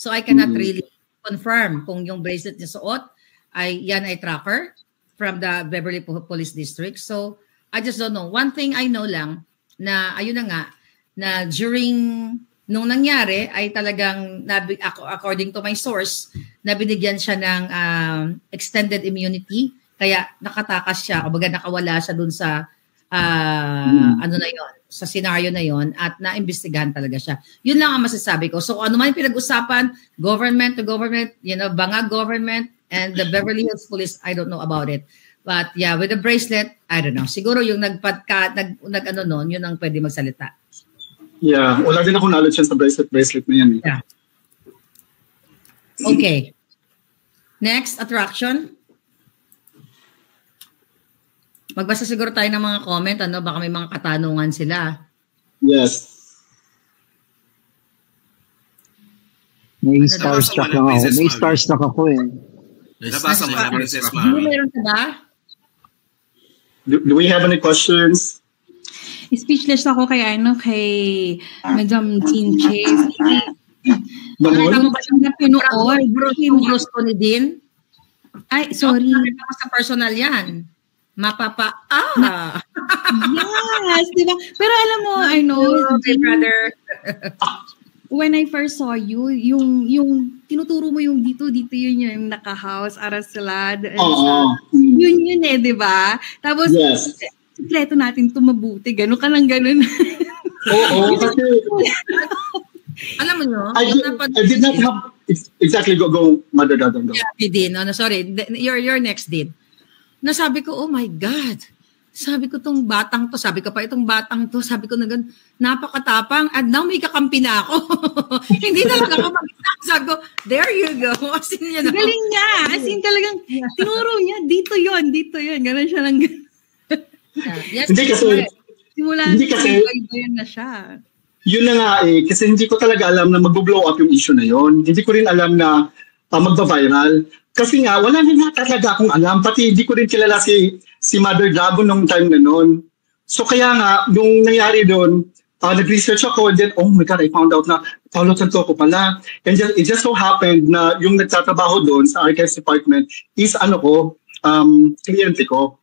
So I cannot really confirm kung yung bracelet niya suot ay tracker from the Beverly Police District. So I just don't know. One thing I know lang na ayun na nga na during nung nangyari ay talagang according to my source na binigyan siya ng extended immunity kaya nakatakas siya o baga nakawala siya dun sa ano na yon sa scenario na yon at naimbestigahan talaga siya. Yun lang ang masasabi ko. So ano man pinag-usapan, government to government, Bangag government and the Beverly Hills Police, I don't know about it. But yeah, with the bracelet, I don't know. Siguro yung yun ang pwede magsalita. Yeah, wala din ako knowledge sa bracelet na yan. Yeah. Okay. Next attraction. Magbasa siguro tayo ng mga comment, baka may mga katanungan sila. Yes. May starstruck lang ako. May starstruck ako eh. Nabasa mo na Princess Mary. Meron ka ba? Do we have any questions? Speechless ako kay Madam Tinche. Nakita mo ba yung napinood? Bruce ko ni Dean? Ay, sorry. Nakita mo sa personal yan. Yes, diba? Pero alam mo, I know, brother. When I first saw you, yung tinuturo mo yung dito yun yung naka-house, Arasalad. Yun eh, di ba? Tapos, sikreto natin ito mabuti. Ganun ka lang ganun. Oo, kasi... Alam mo nyo? I did not have... Exactly, go, Mother Dadan, go. Yeah, Din. Sorry, you're next, Din. Nasabi ko, oh my God. Sabi ko itong batang to, sabi ko na ganun, napakatapang at now may kakampi na ako. Hindi talaga ako mag-isa. Sabi ko, there you go. As in, galing niya. As in talagang tinuro niya, dito yon. Ganun siya lang. Yes, hindi kasi, simula yun na siya. Yun na nga kasi hindi ko talaga alam na mag-blow up yung issue na yun. Hindi ko rin alam na magba-viral. Kasi nga, wala na nga talaga akong alam. Pati hindi ko rin kilala si Mother Dragon nung time na noon. So kaya nga, nung nangyari doon, nag-research ako and then, oh my God, I found out na Paolo Santoco pala. And it just so happened na yung nagtatrabaho doon sa Archives Department is kliyente ko.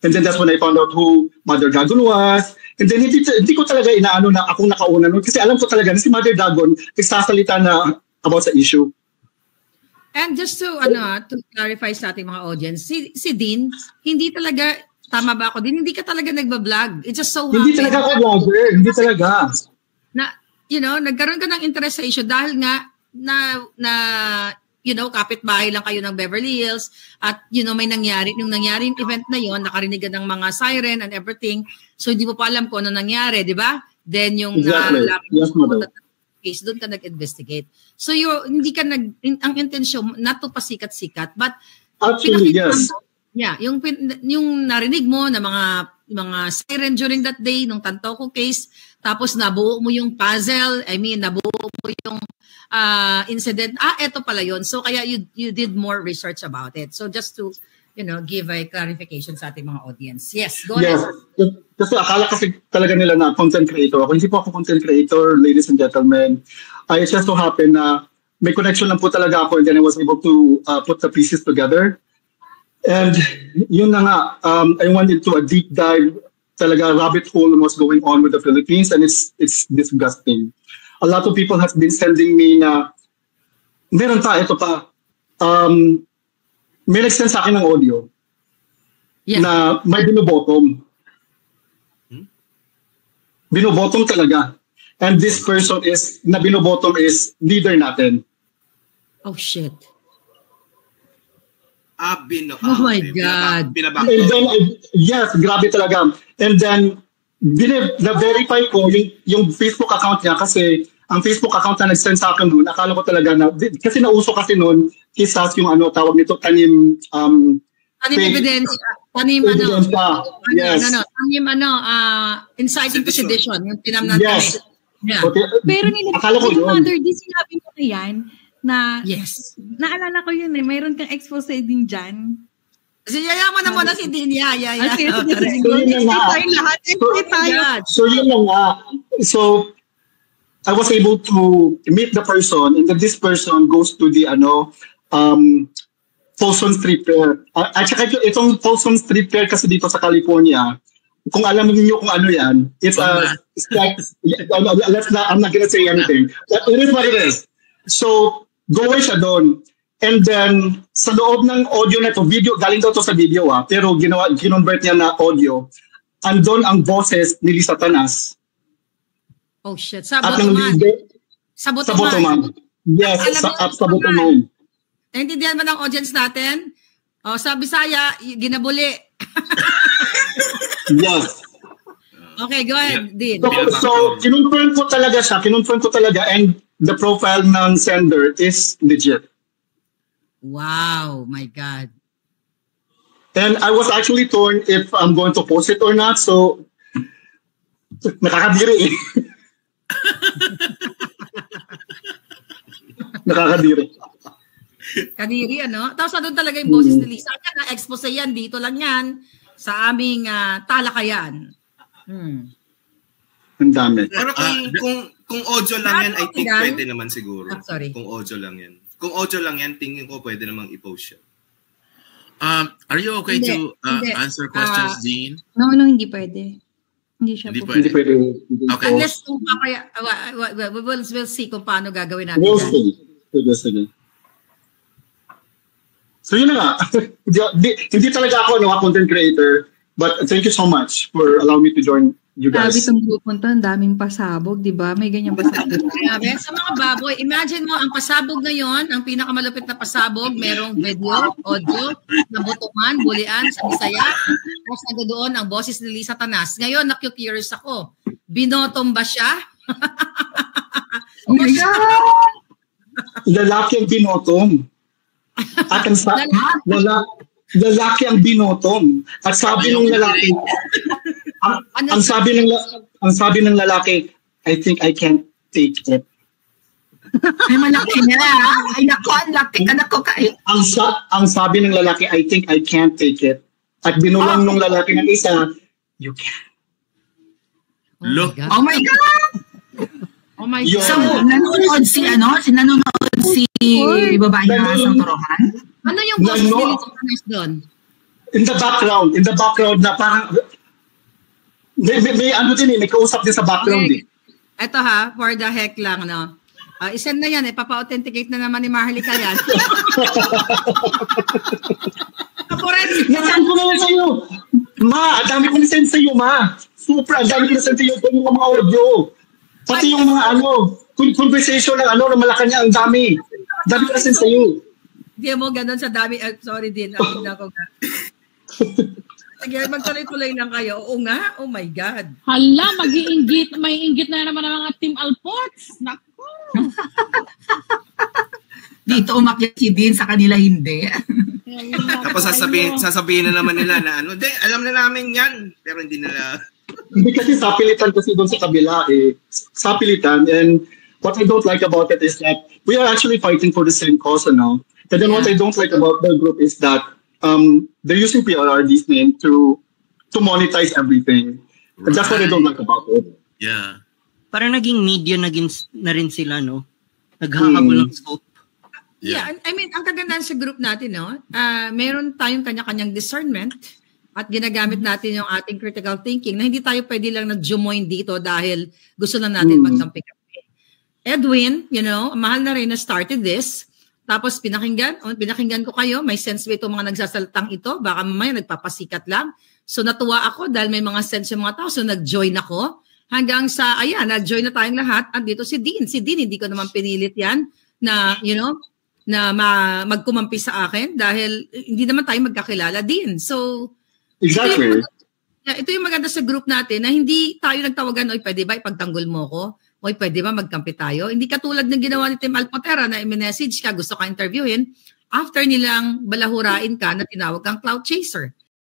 And then that's when I found out who Mother Dragon was. And then hindi ko talaga inaano na akong nakauna noon. Kasi alam ko talaga na si Mother Dragon nagsasalita na about sa issue. And just to clarify sa ating mga audience, si Dean, hindi talaga, tama ba ako, Dean, hindi ka talaga nagbablog. It just so happened. Hindi talaga ako vlogger. Hindi talaga. Na, nagkaroon ka ng interest sa issue dahil nga kapitbahay lang kayo ng Beverly Hills at, may nangyari. Yung nangyari yung event na yon, nakarinig ka ng mga siren and everything. So, hindi mo pa alam kung ano nangyari, di ba? Then, yung case, doon ka nag-investigate. So, hindi ka ang intensyon, not to pasikat-sikat, but actually, yes. Yeah, yung narinig mo na mga siren during that day, nung Santoco case, tapos nabuo mo yung puzzle, nabuo mo yung incident, eto pala yun. So, kaya you did more research about it. So, just to, give a clarification sa ating mga audience. Yes, go ahead. Yes. Kasi akala kasi talaga nila na content creator. Ako hindi po ako content creator, ladies and gentlemen. It just so happened na may connection lang po talaga ako and then I was able to put the pieces together. And yun na nga, I went into a deep dive, talaga rabbit hole on what's going on with the Philippines and it's disgusting. A lot of people have been sending me na, ito pa, may nag-send sa akin ng audio na may binobottom. Binobottom talaga. And this person na binobottom is leader natin. Oh, shit. Oh my God. And then, yes, grabe talaga. And then, na-verify ko yung Facebook account niya kasi ang Facebook account na nag-send sa akin noon, akala ko talaga na, kasi nauso kasi noon, kisas yung tawag nito, tanim evidence. Tanim yes. Tanim inciting to sedition. Yung tinamnan yes. Yeah. Okay. Pero akala ko yun. Mother, di sinabi mo na yan, na, yes. Naalala ko yun mayroon kang expose din dyan. Kasi yayaman na muna si Dean. So yun na nga. So I was able to meet the person, and then this person goes to the Folsom Street Fair. At saka itong Folsom Street Fair kasi dito sa California, kung alam niyo kung ano yan, it's like, I'm not gonna say anything. But it is what it is. So, gawin siya doon. And then, sa loob ng audio na to, video, galing daw to sa video pero kinonvert niya na audio, andon ang boses ni Lisa Tanas. Oh shit, sa Botoman. Sa Botoman. Yes, sa Botoman. Naintindihan mo ng audience natin? O, sa Bisaya, ginabuli. Yes. Okay, go ahead, Dean. So kinonfirm ko talaga, and the profile ng sender is legit. Wow, my God. And I was actually torn if I'm going to post it or not, so nakakadiri eh. Nakakadiri. Kadiri, ano? Tapos doon talaga yung boses ni Lisa. Kaya na-expose yan, dito lang yan, sa aming talakayan. Ang dami. Pero kung audio lang yan, I think pwede naman siguro. Sorry. Kung audio lang yan. Kung audio lang yan, tingin ko pwede namang i-post siya. Are you okay to answer questions, Dean? No, hindi pwede. Hindi siya Hindi pwede. Okay. Unless kung we'll see kung paano gagawin natin. We'll see. So yun na nga. Hindi talaga ako content creator, but thank you so much for allowing me to join you guys. Grabe itong grupo nito, ang daming pasabog, di ba? May ganyan pasabog. Grabe. Sa mga baboy, imagine mo, ang pasabog ngayon, ang pinakamalupit na pasabog, merong video, audio, nabutukan, bulian, sa Bisaya. Tapos doon ang boses ni Lisa Tanas. Ngayon, naku-curious ako. Binotom ba siya? Oh my God! Lalaki ang binotom. At ang lalaki ang binotom. At sabi ng lalaki, ang sabi ng lalaki, I think I can't take it. Ay, malaki na. Ay, nako, ang laki. Anak ko kain. Ang sabi ng lalaki, I think I can't take it. At binulang nung lalaki ng isa, you can. Look. Oh my God! Oh my God. So, nanonood si babae na sa Torohan? Ano yung boses ni Lisa Tanas doon? In the background na parang may kausap din sa background eh. Ito for the heck lang, no? Isend na yan, papa-authenticate na naman ni Maharlika yan. Nasaan ko naman sa'yo? Ma, ang dami ko na-send sa'yo, ma. Super, ang dami ko na-send sa'yo yung mga audio. Pati yung mga conversation ng ng Malacanang, ang dami. Ang dami ko na-send sa'yo. Hindi mo ganun sa dami. Sorry din, ako nga. Sige, magtuloy-tuloy lang kayo. Oo nga, oh my God. Hala, may inggit na naman ang mga Team Alports. Naku. Dito umakyat si Dean, sa kanila hindi. Tapos sasabihin na naman nila na alam na namin yan. Pero hindi nila. Hindi kasi sapilitan kasi doon sa kabila eh. Sapilitan. And what I don't like about it is that we are actually fighting for the same cause, And then what I don't like about the group is that they're using PRRD's name to monetize everything. Right. And that's what I don't like about it. Yeah. Parang naging media na rin sila, no? Naghahabol ng scope. Yeah, I mean, ang kagandahan sa group natin, no? Meron tayong kanya-kanyang discernment at ginagamit natin yung ating critical thinking na hindi tayo pwede lang nag-join dito dahil gusto lang natin magkampi-kampi. Edwin, mahal na rin na started this. Tapos pinakinggan ko kayo, may sense ba itong mga nagsasaltang ito? Baka mamaya nagpapasikat lang. So natuwa ako dahil may mga sense yung mga tao. So nag-join ako. Hanggang sa, nag-join na tayong lahat. At dito si Dean. Si Dean, hindi ko naman pinilit yan na, na magkumampi sa akin dahil hindi naman tayo magkakilala din. So, exactly. Ito yung maganda sa group natin na hindi tayo nagtawagan, pwede ba ipagtanggol mo ko? Pwede ba magkampi tayo? Hindi katulad ng ginawa ni Tim Alpotera na i-message ka, gusto ka interviewin, after nilang balahurain ka na tinawag kang cloud chaser.